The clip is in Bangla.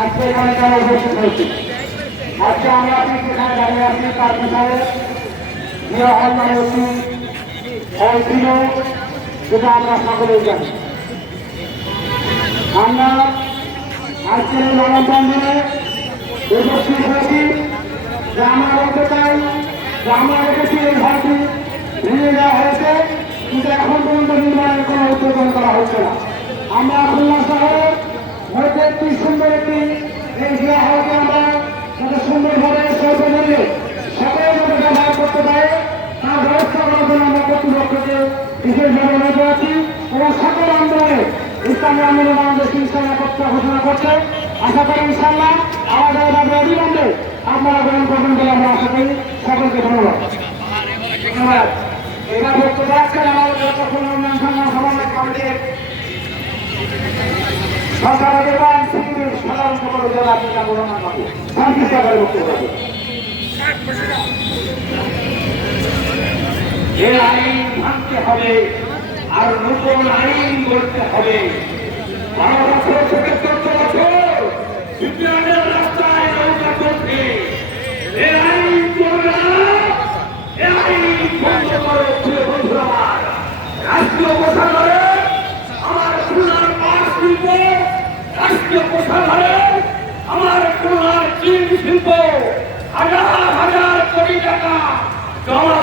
আজকে এখানে যারা উপস্থিত হয়েছি, আজকে আমরা আপনি যেখানে দাঁড়িয়ে আছি তার পিছনে ছিল যেটা আমরা সকলেই জানি। আমরা আজকের এই মানববন্ধনে উপস্থিত হয়েছি যে আমরা বলতে চাই যে আমরা দেখেছি এই ঘরটি ভেঙে দেওয়া হয়েছে, কিন্তু এখন পর্যন্ত নির্মাণের কোনো উদ্যোগ করা হচ্ছে না। আমরা খুলনা শহরের মধ্যে একটি সুন্দর একটি এই জিয়া হলকে আমরা যাতে সুন্দরভাবে স্বল্প মূল্যে সকলে যাতে ব্যবহার করতে পারে তার ব্যবস্থা করার জন্য আমরা কর্তৃপক্ষকে বিশেষভাবে অনুরোধ করেছি এবং সকল আন্দোলনে ইসলামী আন্দোলন আমাদের ইসলাম একত্র ঘোষণা করছে। আশা করি ইনশাল্লাহ আমাদের দাবি অবিলম্বে আপনারা গ্রহণ করবেন বলে আমরা আশা করি। সকলকে ধন্যবাদ। ধন্যবাদ। এবার বক্তব্য রাখছেন আমাদের উন্নয়ন সংগ্রাম সমন্বয় কমিটির সরকারের সাধারণ সম্পাদক জেলা সংশ্লিষ্ট করে বক্তব্য রাখবেন। যে আইন ভাঙতে হবে আর নতুন আইন করতে হবে। 12 বছর থেকে 14 বছর বিজ্ঞানের রাস্তায় নৌকা চলছে, এই আইন চলবে না, এই আইন বন্ধ করে বন্ধুরা। রাষ্ট্রীয় কোষাগারে আমার খুলনার পাট শিল্প, রাষ্ট্রীয় কোষাগারে আমার খুলনার চিনি শিল্প হাজার হাজার কোটি টাকা জমা